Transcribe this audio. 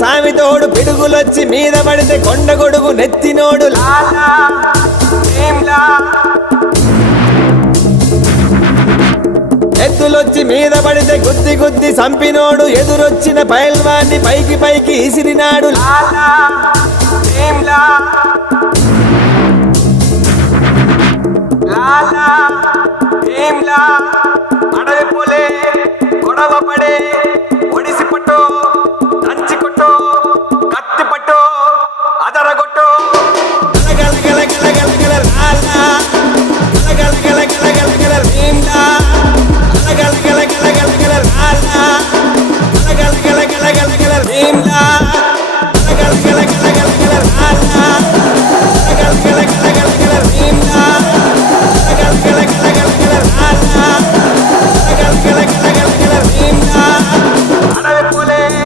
సామితోడు పిడుగులొచ్చి మీద పడితే కొండ గొడుగు నెత్తినోడు లాలా భీమ్లా. ఎద్దులొచ్చి మీద పడితే గుద్ది గుద్ది సంపినోడు ఎదురొచ్చిన పైల్వాన్ని పైకి పైకి ఇసిరినాడు లాలా భీమ్లా. లాలా భీమ్లా. అడవి పొలే గొడవ పడే ఒడిసి పట్టో దంచి కొట్టో కత్తి పట్టో అదరగొట్టో గల గల గల గల గల లాలా గల గల గల గల గల భీమ్లా. గల గల గల గల గల గల లాలా గల గల గల గల గల భీమ్లా.